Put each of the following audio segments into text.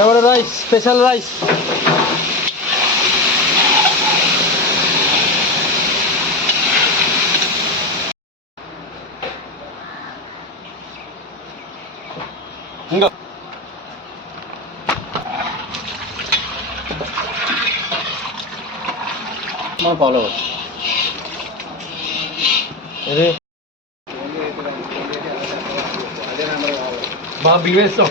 এবারে rice, special rice. Follow బాగా బిగేస్తాం.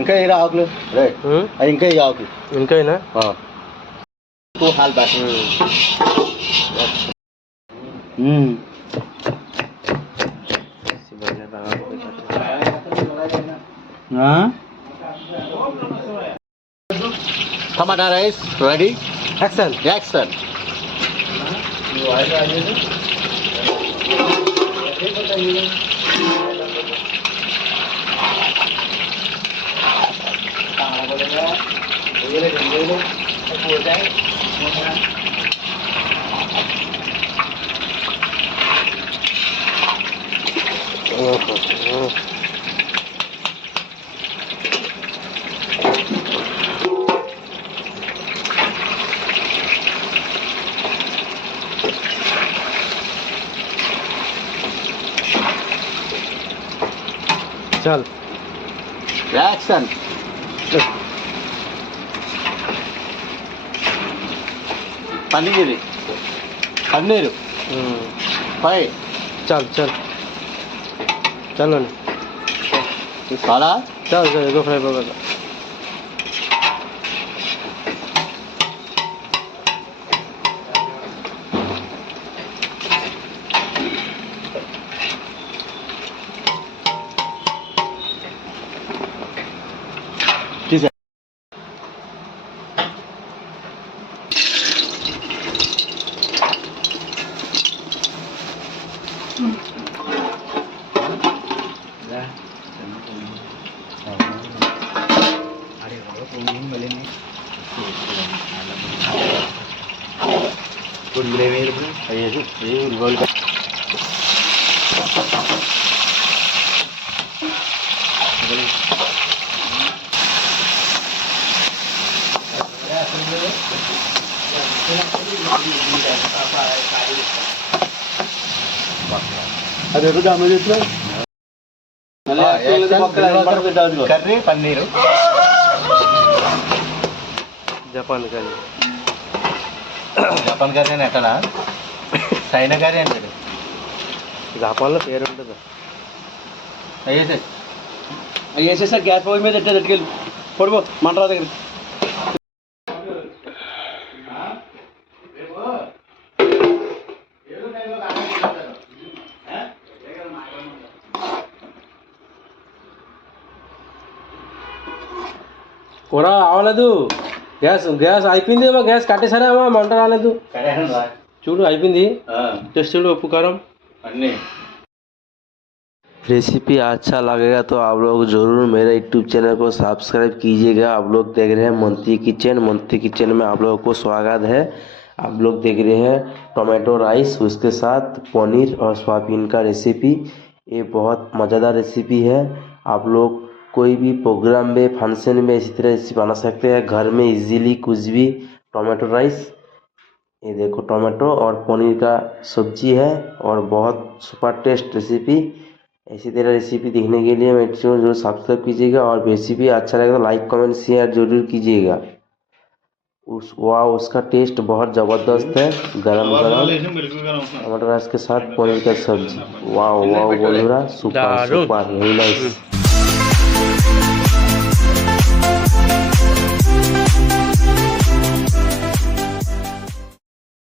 ఇంకా ఏ ఆకులు అది ఇంకా ఈ ఆకులు ఇంకైనా టూ హాల్ బ్యాక్ టమాటా రైస్ రెడీ. యాక్షన్. యాక్షన్. चल యాక్షన్. పన్నీరు పన్నీరు పై चल चल चलो చాలా चल चल एगो फ्राई बगल అదే curry paneer Japan curry. Japan curry అని ఎట్టనా చైనా కర్రీ అంటాడు. జపాన్లో పేరు ఉంటుంది. అవి వేసేసారి గ్యాస్ పొయ్యి మీద ఎట్టుకెళ్ళి పొడిపో మంటరా దగ్గర. కూర రావలేదు. గ్యాస్ గ్యాస్ అయిపోయింది. గ్యాస్ కట్టేసారేమో మంట రాలేదు. చూడు అయిపోయింది. టెస్ట్ చూడు ఉప్పు కారం అన్నీ. रेसिपी अच्छा लगेगा तो आप लोग ज़रूर मेरे यूट्यूब चैनल को सब्सक्राइब कीजिएगा। आप लोग देख रहे हैं मंत्री किचन। मंत्री किचन में आप लोगों को स्वागत है। आप लोग देख रहे हैं टोमेटो राइस, उसके साथ पनीर और सोयाबीन का रेसिपी। ये बहुत मज़ेदार रेसिपी है। आप लोग कोई भी प्रोग्राम में, फंक्शन में इसी तरह रेसिपी बना सकते हैं घर में इजीली। कुछ भी टोमेटो राइस, ये देखो टोमेटो और पनीर का सब्जी है और बहुत सुपर टेस्ट रेसिपी। इसी तरह रेसिपी देखने के लिए मेरे चैनल जरूर सब्सक्राइब कीजिएगा और रेसिपी अच्छा लगे तो लाइक कमेंट शेयर जरूर कीजिएगा। उसका टेस्ट बहुत ज़बरदस्त है। गरम गरम टमाटर राइस के साथ पनीर का सब्जी। वाह वाह बोलूँगा सुपर सुपर, वेरी नाइस।